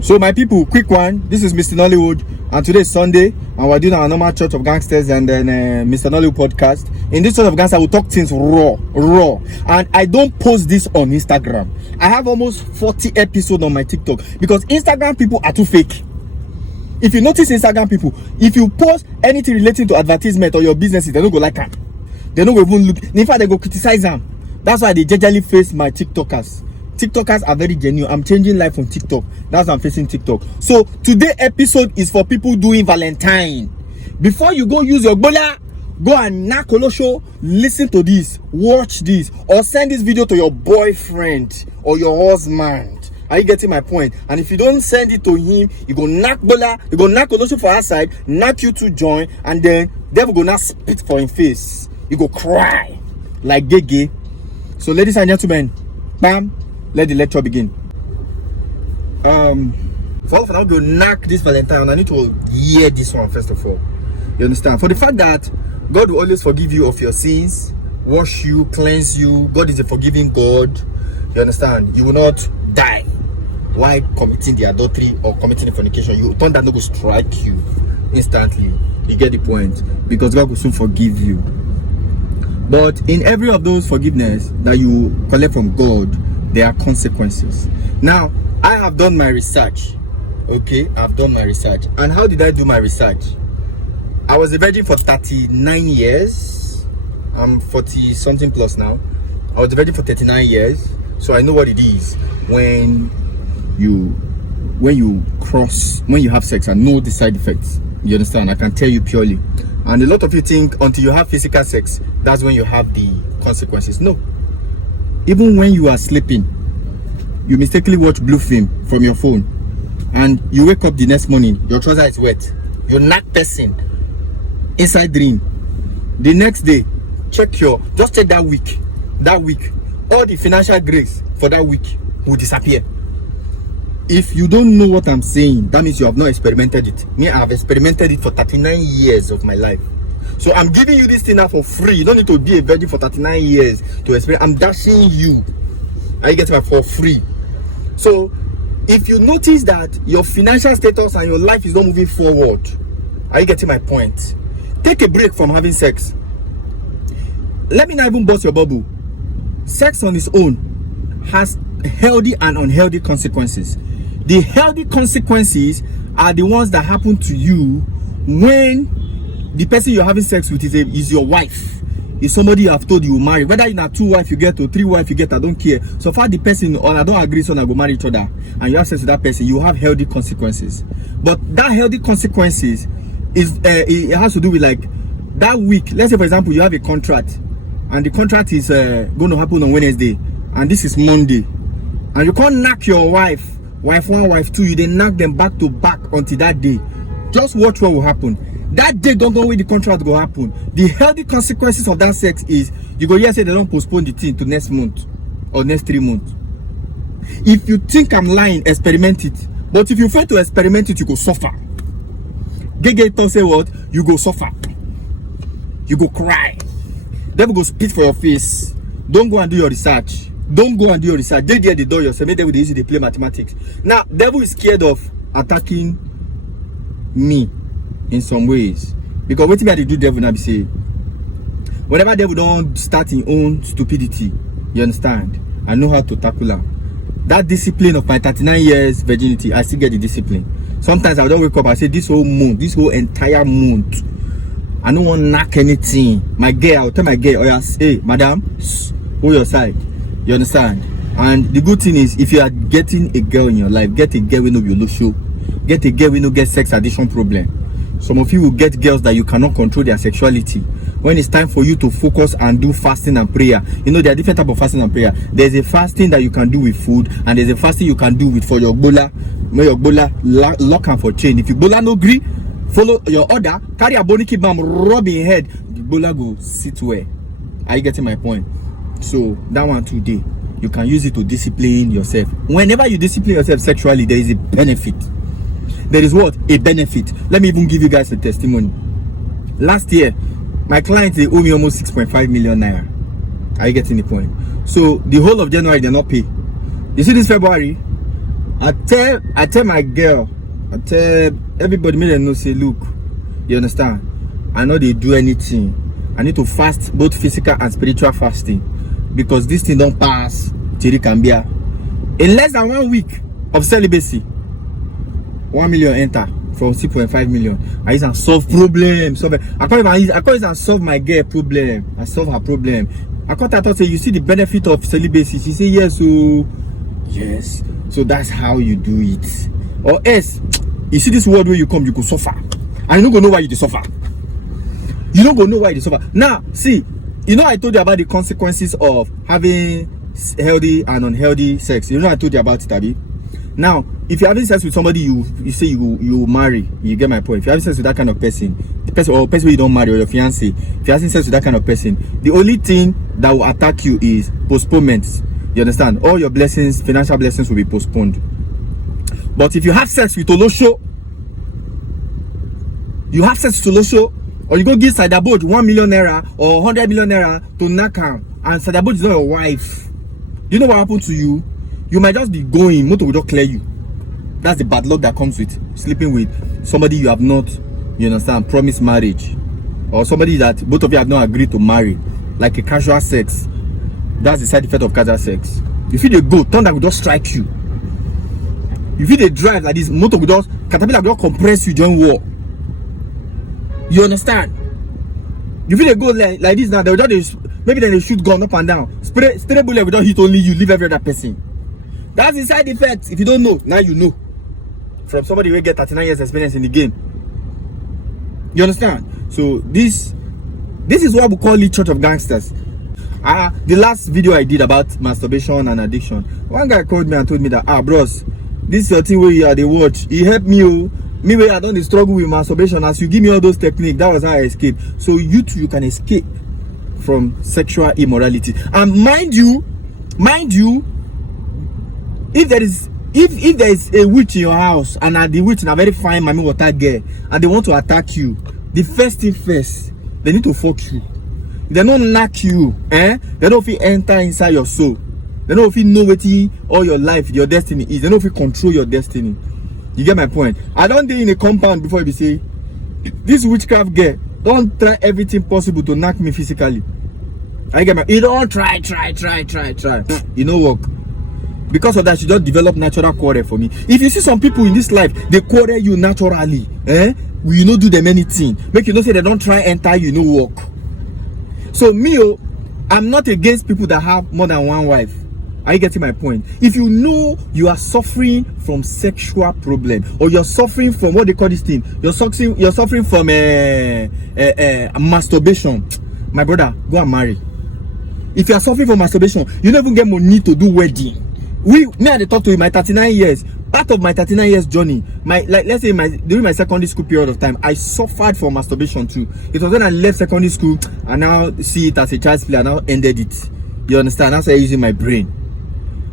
So my people, quick one. This is Mr. Nollywood, and today is Sunday, and we're doing our normal Church of Gangsters and then Mr. Nollywood podcast. In this Church of Gangsters, we talk things raw, and I don't post this on Instagram. I have almost 40 episodes on my TikTok because Instagram people are too fake. If you notice Instagram people, if you post anything relating to advertisement or your businesses, they don't go like that. They don't go even look. In fact, they go criticize them. That's why they generally face my TikTokers. TikTokers are very genuine. I'm changing life on TikTok. That's why I'm facing TikTok. So today's episode is for people doing Valentine. Before you go use your bola, go and knack show, listen to this, watch this, or send this video to your boyfriend or your husband. Are you getting my point? And if you don't send it to him, you go knack bola, you go knack olosho for our side, knack you to join, and then devil go now spit for him face. You go cry like gay. So ladies and gentlemen, bam. Let the lecture begin. For now, go knack this Valentine. I need to hear this one first of all. You understand? For the fact that God will always forgive you of your sins, wash you, cleanse you. God is a forgiving God. You understand? You will not die while committing the adultery or committing the fornication. You turn that no go strike you instantly. You get the point? Because God will soon forgive you. But in every of those forgiveness that you collect from God, there are consequences. Now, I have done my research. Okay, I've done my research. And how did I do my research? I was a virgin for 39 years. I'm 40 something plus now. I was a virgin for 39 years. So I know what it is when you have sex and know the side effects. You understand? I can tell you purely. And a lot of you think until you have physical sex, that's when you have the consequences. No. Even when you are sleeping, you mistakenly watch blue film from your phone, and you wake up the next morning, your trouser is wet. You're not person inside dream. The next day, just check that week. All the financial grace for that week will disappear. If you don't know what I'm saying, that means you have not experimented it. Me, I have experimented it for 39 years of my life. So I'm giving you this thing now for free. You don't need to be a virgin for 39 years to experience. I'm dashing you. Are you getting it for free? So if you notice that your financial status and your life is not moving forward, are you getting my point? Take a break from having sex. Let me not even bust your bubble. Sex on its own has healthy and unhealthy consequences. The healthy consequences are the ones that happen to you when the person you're having sex with is your wife. Is somebody you have told you will marry. Whether you have 2 wives you get or 3 wives you get, I don't care. So far the person or I don't agree, so I go marry each other, and you have sex with that person, you have healthy consequences. But that healthy consequences is it has to do with like that week. Let's say for example you have a contract, and the contract is going to happen on Wednesday, and this is Monday, and you can't knock your wife 1, wife 2, you then knock them back to back until that day. Just watch what will happen. That day don't know where the contract will happen. The healthy consequences of that sex is you go here say they don't postpone the thing to next month or next 3 months. If you think I'm lying, experiment it. But if you fail to experiment it, you go suffer. Gege talk say what? You go suffer. You go cry. Devil go spit for your face. Don't go and do your research. They there the door yourself. Maybe they easy play mathematics. Now, devil is scared of attacking me in some ways. Because what I do devil now be say, whenever devil don't start his own stupidity, you understand? I know how to tackle them. That discipline of my 39 years virginity, I still get the discipline. Sometimes I don't wake up, I say this whole entire month, I don't want to knock anything. My girl, I'll tell my girl, oh yeah, hey, madam, hold your side. You understand? And the good thing is, if you are getting a girl in your life, get a girl with no your show. Get a girl with no get sex addiction problem. Some of you will get girls that you cannot control their sexuality. When it's time for you to focus and do fasting and prayer, you know there are different types of fasting and prayer. There's a fasting that you can do with food, and there's a fasting you can do with for your bola. May your bola lock and for chain. If you bola no agree, follow your order. Carry a bony keep bam, rub in your head. The bola go sit where. Are you getting my point? So that one today, you can use it to discipline yourself. Whenever you discipline yourself sexually, there is a benefit. There is what? A benefit. Let me even give you guys a testimony. Last year, my clients, they owe me almost 6.5 million naira. Are you getting the point? So the whole of January, they're not pay. You see this February, I tell my girl, I tell everybody, make them know, say, look, you understand? I know they do anything. I need to fast, both physical and spiritual fasting, because this thing don't pass till it can be. In less than 1 week of celibacy, 1 million enter from 6.5 million. I use and solve problems. I can't even solve my girl problem. I solve her problem. I can't thought say, you see the benefit of celibacy. She say yes, so yes. So that's how you do it. Or else, you see this world where you come, you could suffer. And you don't go know why you suffer. You don't go know why you suffer. Now, see, you know I told you about the consequences of having healthy and unhealthy sex. You know I told you about it, Abi. Now, if you're having sex with somebody you say you marry, you get my point. If you're having sex with that kind of person, the person or person you don't marry, or your fiance, if you're having sex with that kind of person, the only thing that will attack you is postponements. You understand? All your blessings, financial blessings will be postponed. But if you have sex with Olosho, or you go give Sadaboj 1 million naira or 100 million naira to knack him, and Sadaboj is not your wife, you know what happened to you? You might just be going, motor will just clear you. That's the bad luck that comes with sleeping with somebody you have not, you understand, promised marriage, or somebody that both of you have not agreed to marry, like a casual sex. That's the side effect of casual sex. If you go, thunder will just strike you. If you drive like this, motor will just, caterpillar will just compress you during war. You understand? If you go like this now, they will just, maybe then they shoot gun up and down. Spray bullet will just hit only you, leave every other person. That's the side effect. If you don't know, now you know. From somebody who get 39 years experience in the game. You understand? So this is what we call the Church of Gangsters. The last video I did about masturbation and addiction, one guy called me and told me that, bros, this is your thing where you are the watch. He helped me, me where I don't struggle with masturbation. As you give me all those techniques, that was how I escaped. So you too, you can escape from sexual immorality. And mind you, if there is a witch in your house, and the witch is a very fine mommy water girl, and they want to attack you, the first thing first, they need to fuck you. They don't knock you, They don't feel enter inside your soul. They don't feel know what all your life, your destiny is. They don't feel control your destiny. You get my point? I don't do in a compound before you say, this witchcraft girl, don't try everything possible to knock me physically. I get my, you don't try. You know work. Because of that, you just develop natural quarrel for me. If you see some people in this life, they quarrel you naturally, you know do them anything. Make you know say they don't try enter you, no work. So me, I'm not against people that have more than one wife. Are you getting my point? If you know you are suffering from sexual problem, or you're suffering from what they call this thing, you're suffering from masturbation, my brother, go and marry. If you are suffering from masturbation, you don't even get money to do wedding. Me and they talk to you, my 39 years, part of my 39 years journey, let's say during my secondary school period of time, I suffered from masturbation too. It was when I left secondary school, I now see it as a child's play, I now ended it. You understand? That's why I'm using my brain.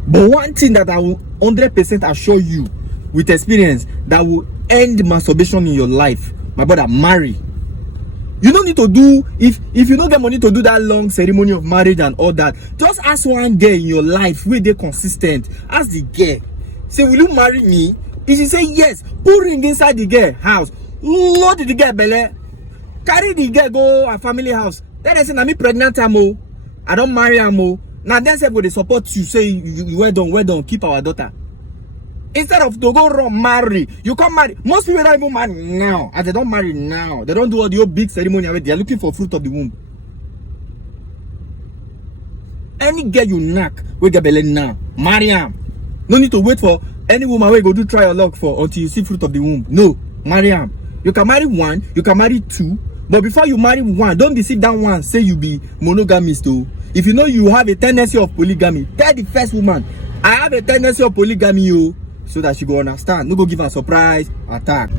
But one thing that I will 100% assure you with experience that will end masturbation in your life, my brother, marry. You don't need to do, if you don't get money to do that long ceremony of marriage and all that, just ask one girl in your life where they're consistent. Ask the girl, say, will you marry me? If she say yes, put ring inside the girl house, load the girl belly, carry the girl go a family house. Then they say, I'm pregnant, amo. I don't marry, amo. Now then say, they support you, say, you well done, keep our daughter. Instead of to go run marry, you come marry. Most people don't even marry now. As they don't marry now, they don't do all the old big ceremony. They are looking for fruit of the womb. Any girl you knock, we get belly now. Marry am. No need to wait for any woman where you go do try your luck for until you see fruit of the womb. No, marry am. You can marry one, you can marry two, but before you marry one, don't deceive that one. Say you be monogamist though. If you know you have a tendency of polygamy, tell the first woman, I have a tendency of polygamy, you. So that she go understand. No go give her surprise attack.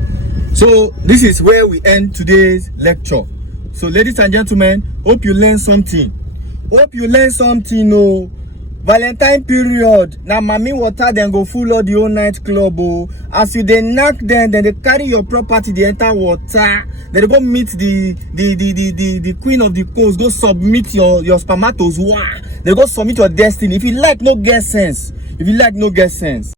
So this is where we end today's lecture. So ladies and gentlemen, hope you learn something. Oh. Valentine period. Now mommy water then go full of the whole night club. Oh. As you they knock them, then they carry your property, they enter water. Then they go meet the queen of the coast. Go submit your spermatos. Wow. They go submit your destiny. If you like, no get sense.